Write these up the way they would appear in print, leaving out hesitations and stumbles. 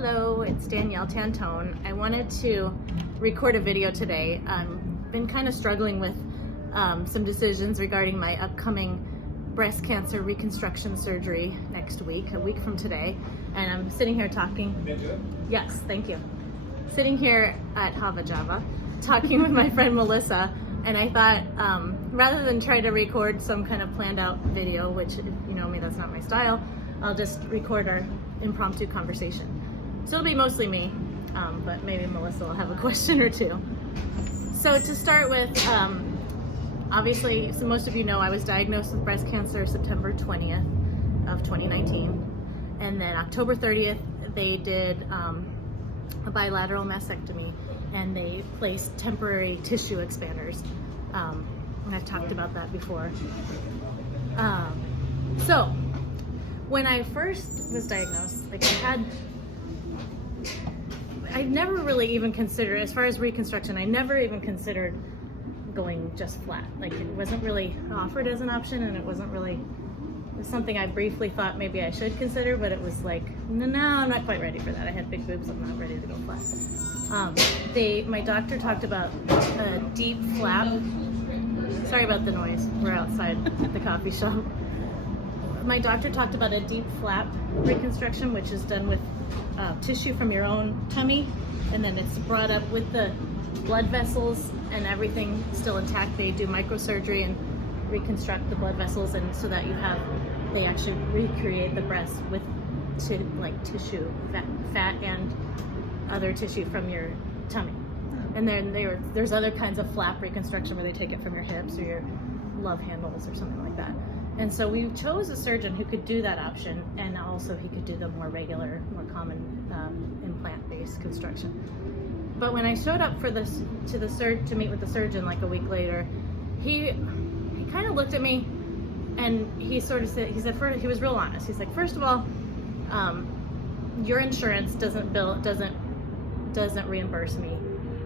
Hello, it's Danielle Tantone. I wanted to record a video today. I've been kind of struggling with some decisions regarding my upcoming breast cancer reconstruction surgery next week, a week from today. And I'm sitting here talking. Yes, thank you. Sitting here at Hava Java, talking with my friend Melissa, and I thought rather than try to record some kind of planned out video, which if you know me, that's not my style, I'll just record our impromptu conversation. So it'll be mostly me, but maybe Melissa will have a question or two. So to start with, obviously, so most of you know I was diagnosed with breast cancer September 20th of 2019. And then October 30th, they did a bilateral mastectomy and they placed temporary tissue expanders. And I've talked about that before. So when I first was diagnosed, like I never really even considered, as far as reconstruction, I never even considered going just flat. Like it wasn't really offered as an option, and it wasn't really, it was something I briefly thought maybe I should consider, but it was like, no, I'm not quite ready for that. I had big boobs, I'm not ready to go flat. My doctor talked about a deep flap. Sorry about the noise, we're outside at the coffee shop. My doctor talked about a deep flap reconstruction, which is done with tissue from your own tummy, and then it's brought up with the blood vessels and everything still intact. They do microsurgery and reconstruct the blood vessels, and so that they actually recreate the breast with tissue, fat and other tissue from your tummy. And then there's other kinds of flap reconstruction where they take it from your hips or your love handles or something like that. And so we chose a surgeon who could do that option, and also he could do the more regular, more common implant-based construction. But when I showed up to meet with the surgeon like a week later, he kind of looked at me, and he sort of said, he was real honest. He's like, first of all, your insurance doesn't reimburse me.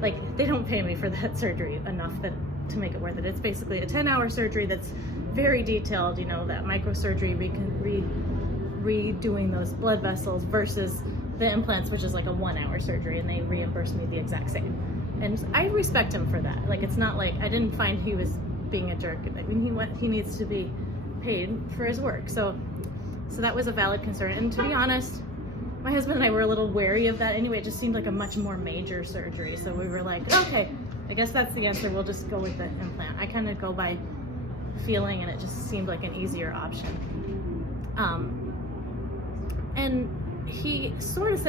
Like, they don't pay me for that surgery enough to make it worth it. It's basically a 10-hour surgery that's very detailed, you know, that microsurgery, redoing those blood vessels versus the implants, which is like a 1-hour surgery, and they reimburse me the exact same. And I respect him for that. Like, it's not like, I didn't find he was being a jerk. I mean, he needs to be paid for his work. So that was a valid concern. And to be honest, my husband and I were a little wary of that anyway. It just seemed like a much more major surgery. So we were like, okay, I guess that's the answer. We'll just go with the implant. I kind of go by feeling, and it just seemed like an easier option. And he sort of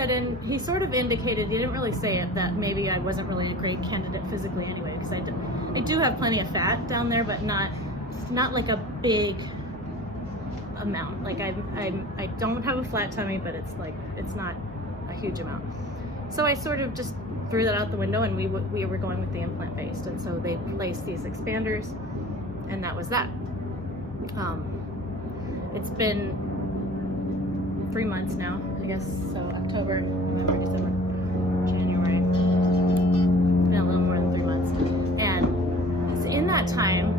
indicated, he didn't really say it, that maybe I wasn't really a great candidate physically anyway, because I do have plenty of fat down there, but not like a big amount. Like I don't have a flat tummy, but it's not a huge amount. So I sort of just threw that out the window, and we were going with the implant based, and so they placed these expanders, and that was that. It's been 3 months now, I guess. So October, November, December, January. It's been a little more than 3 months, and in that time,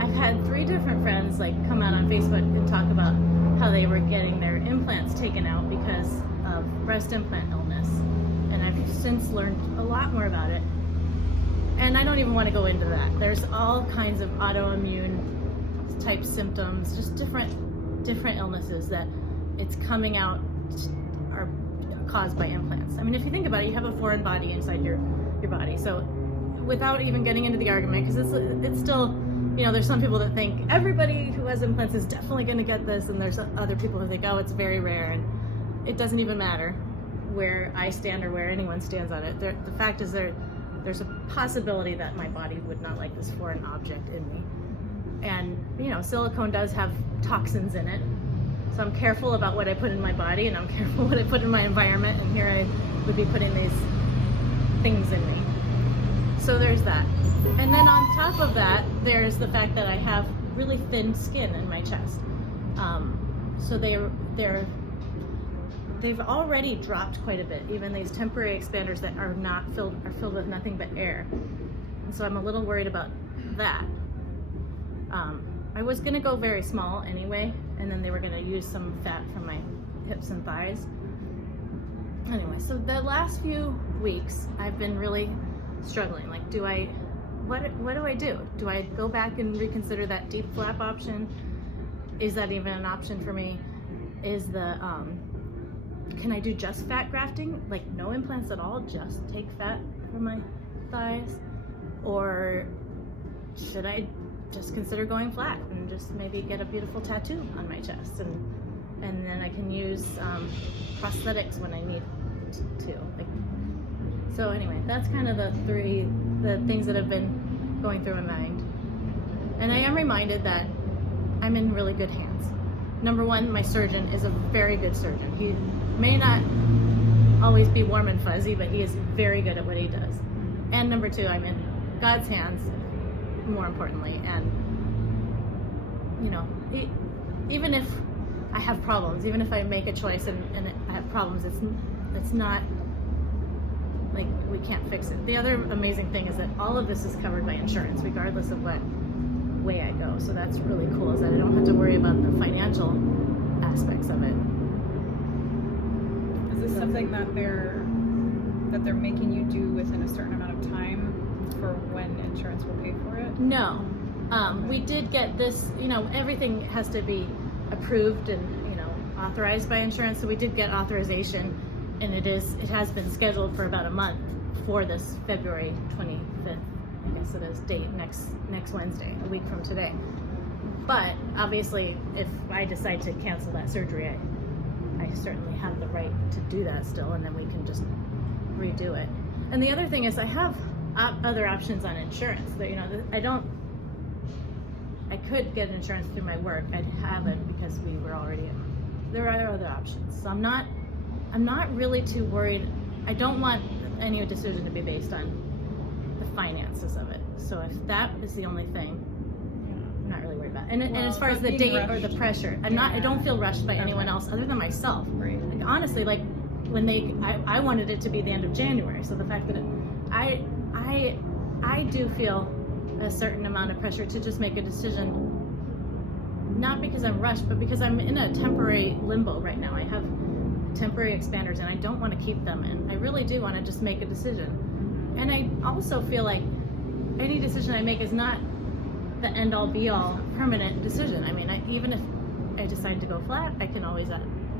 I've had 3 different friends come out on Facebook and talk about how they were getting their implants taken out because of breast implant illness. And I've since learned a lot more about it. And I don't even want to go into that. There's all kinds of autoimmune type symptoms, just different illnesses that it's coming out are caused by implants. I mean, if you think about it, you have a foreign body inside your body. So without even getting into the argument, because it's still, you know, there's some people that think everybody who has implants is definitely going to get this, and there's other people who think, oh, it's very rare, and it doesn't even matter where I stand or where anyone stands on it. The fact is there's a possibility that my body would not like this foreign object in me. And, you know, silicone does have toxins in it, so I'm careful about what I put in my body, and I'm careful what I put in my environment, and here I would be putting these things in me. So there's that. And then on top of that, there's the fact that I have really thin skin in my chest. So they've already dropped quite a bit. Even these temporary expanders that are filled with nothing but air. And so I'm a little worried about that. I was gonna go very small anyway, and then they were gonna use some fat from my hips and thighs. anyway, so the last few weeks I've been really struggling. Like, what do I do? Do I go back and reconsider that deep flap option? Is that even an option for me? Is the can I do just fat grafting, like no implants at all, just take fat from my thighs? Or should I just consider going flat and just maybe get a beautiful tattoo on my chest, and then I can use prosthetics when I need to. Like, so anyway, that's kind of the things that have been going through my mind. And I am reminded that I'm in really good hands. Number one, my surgeon is a very good surgeon. He may not always be warm and fuzzy, but he is very good at what he does. And number two, I'm in God's hands, more importantly. And, you know, even if I have problems, even if I make a choice and I have problems, it's not like we can't fix it. The other amazing thing is that all of this is covered by insurance, regardless of what way I go. So that's really cool, is that I don't have to worry about the financial aspects of it. Is this something that they're making you do within a certain amount of time for when insurance will pay for it? No. We did get this, you know, everything has to be approved and, you know, authorized by insurance. So we did get authorization, and it has been scheduled for about a month for this February 25th, I guess it is, date, next Wednesday, a week from today. But obviously, if I decide to cancel that surgery, I certainly have the right to do that still, and then we can just redo it. And the other thing is, I have other options on insurance. That, you know, I could get insurance through my work. I'd have it because we were already. There are other options. So I'm not really too worried. I don't want any decision to be based on the finances of it. So if that is the only thing, I'm not really worried about it. And as far as the date or the pressure, I don't feel rushed by anyone else other than myself. Right. Like, honestly, like when I wanted it to be the end of January. So the fact that I do feel a certain amount of pressure to just make a decision, not because I'm rushed, but because I'm in a temporary limbo right now. I have temporary expanders and I don't want to keep them, and I really do want to just make a decision. And I also feel like any decision I make is not the end all be all permanent decision. I mean, even if I decide to go flat, I can always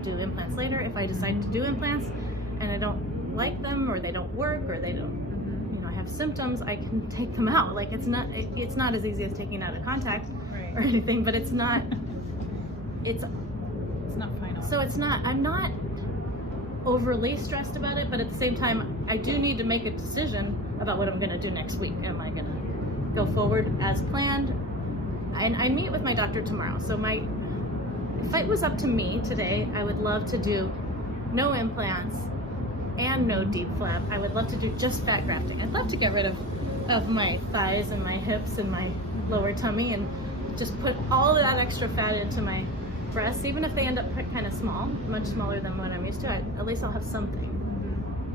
do implants later. If I decide to do implants and I don't like them, or they don't work, or they don't, you know, I have symptoms, I can take them out. Like, it's not as easy as taking out a contact or anything, but it's not final. So I'm not overly stressed about it, but at the same time, I do need to make a decision about what I'm going to do next week. Am I going to go forward as planned? And I meet with my doctor tomorrow. So if it was up to me today, I would love to do no implants and no deep flap. I would love to do just fat grafting. I'd love to get rid of my thighs and my hips and my lower tummy and just put all of that extra fat into my breasts, even if they end up kind of small, much smaller than what I'm used to. At least I'll have something.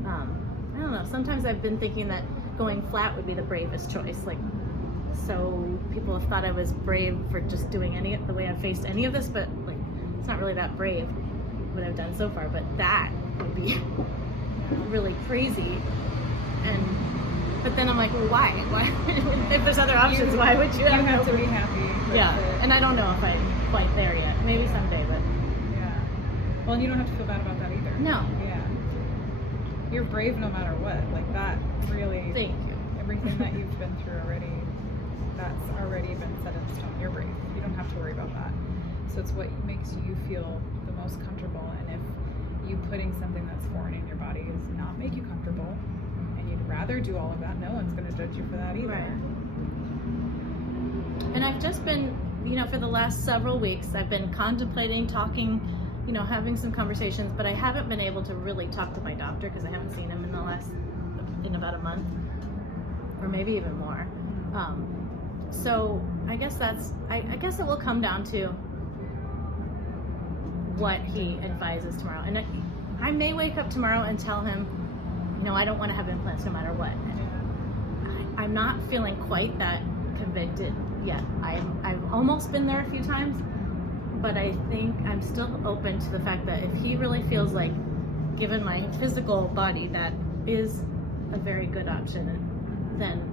I don't know. Sometimes I've been thinking that going flat would be the bravest choice. Like, so people have thought I was brave for just doing the way I've faced any of this, but like, it's not really that brave what I've done so far. But that would be really crazy. But then I'm like, well, why? If there's other options, why would you? You have to be happy. Yeah, and I don't know if I'm quite there yet. Maybe someday, but yeah. Well, and you don't have to feel bad about that either. No. Yeah. You're brave no matter what. Like, that really. Thank you. Everything that you've been through already, that's already been set in stone. You're brave. You don't have to worry about that. So it's what makes you feel the most comfortable. And if you putting something that's foreign in your body does not make you comfortable, and you'd rather do all of that, no one's going to judge you for that either. Right. And I've just been, you know, for the last several weeks, I've been contemplating, talking, you know, having some conversations, but I haven't been able to really talk to my doctor because I haven't seen him in about a month, or maybe even more. So I guess I guess it will come down to what he advises tomorrow. And I may wake up tomorrow and tell him, you know, I don't want to have implants no matter what. I'm not feeling quite that convicted yet. I've almost been there a few times, but I think I'm still open to the fact that if he really feels like given my physical body, that is a very good option, then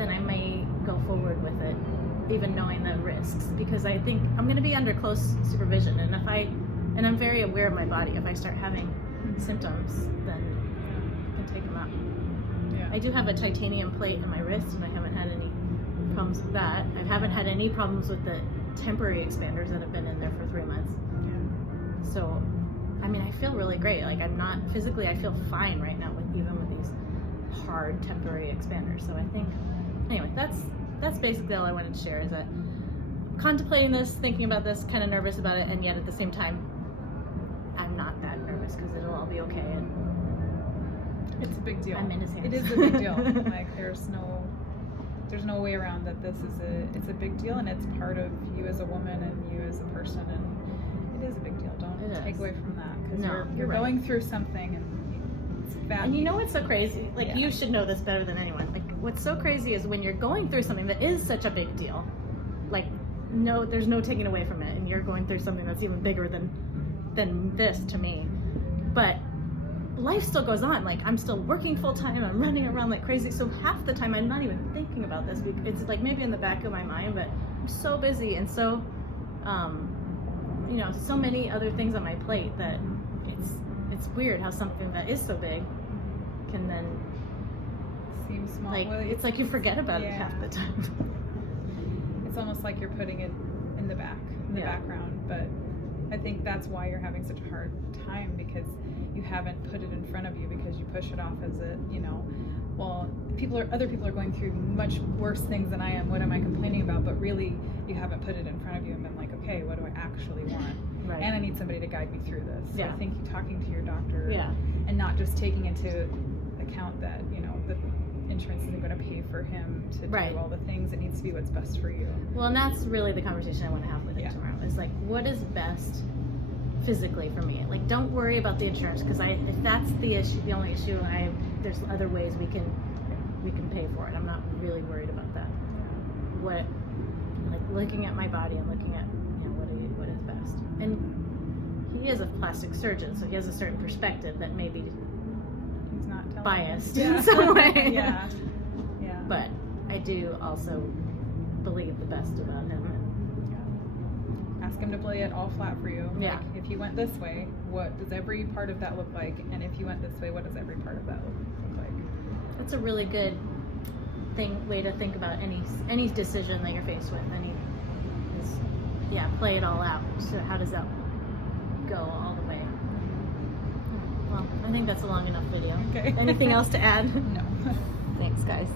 I may go forward with it, even knowing the risks, because I think I'm going to be under close supervision, and I'm very aware of my body. If I start having symptoms, then I can take them out. Yeah. I do have a titanium plate in my wrist, and I haven't had any problems with that. I haven't had any problems with the temporary expanders that have been in there for 3 months. Yeah. So, I mean, I feel really great. Like, I'm not physically, I feel fine right now even with these hard temporary expanders. So I think, anyway, that's basically all I wanted to share, is that I'm contemplating this, thinking about this, kind of nervous about it, and yet at the same time, I'm not that nervous because it'll all be okay. And it's a big deal. I'm in his hands. It is a big deal. Like, there's no way around that. It's a big deal, and it's part of you as a woman and you as a person, and it is a big deal. Don't take away from that, because you're right. going through something, and it's bad. And you know what's so crazy? Like, Yeah. you should know this better than anyone. Like, what's so crazy is when you're going through something that is such a big deal, like, no, there's no taking away from it, and you're going through something that's even bigger than this to me. But life still goes on. Like, I'm still working full time, I'm running around like crazy, so half the time I'm not even thinking about this. It's like maybe in the back of my mind, but I'm so busy and so you know, so many other things on my plate that it's weird how something that is so big can then seem small. like, Well, it's like you forget about it yeah. half the time. It's almost like you're putting it in the background, but I think that's why you're having such a hard time, because you haven't put it in front of you, because you push it off as well, other people are going through much worse things than I am. What am I complaining about? But really, you haven't put it in front of you and been like, okay, what do I actually want? Right. And I need somebody to guide me through this. So Yeah. I think talking to your doctor, Yeah. and not just taking into account that, the insurance isn't going to pay for him to Right. do all the things. It needs to be what's best for you. Well, and that's really the conversation I want to have with him Yeah. tomorrow. Is like, what is best physically for me? Like, don't worry about the insurance, because if that's the issue, the only issue, there's other ways we can pay for it. I'm not really worried about that. Like, looking at my body and looking at what is best. And he is a plastic surgeon, so he has a certain perspective that maybe He's not telling biased you. in some way. Yeah. But I do also believe the best about him. Ask him to play it all flat for you. Yeah. Like, if you went this way, what does every part of that look like? And if you went this way, what does every part of that look like? That's a really good way to think about any decision that you're faced with. Play it all out. So how does that go all the way? Well, I think that's a long enough video. Okay. Anything else to add? No. Thanks, guys.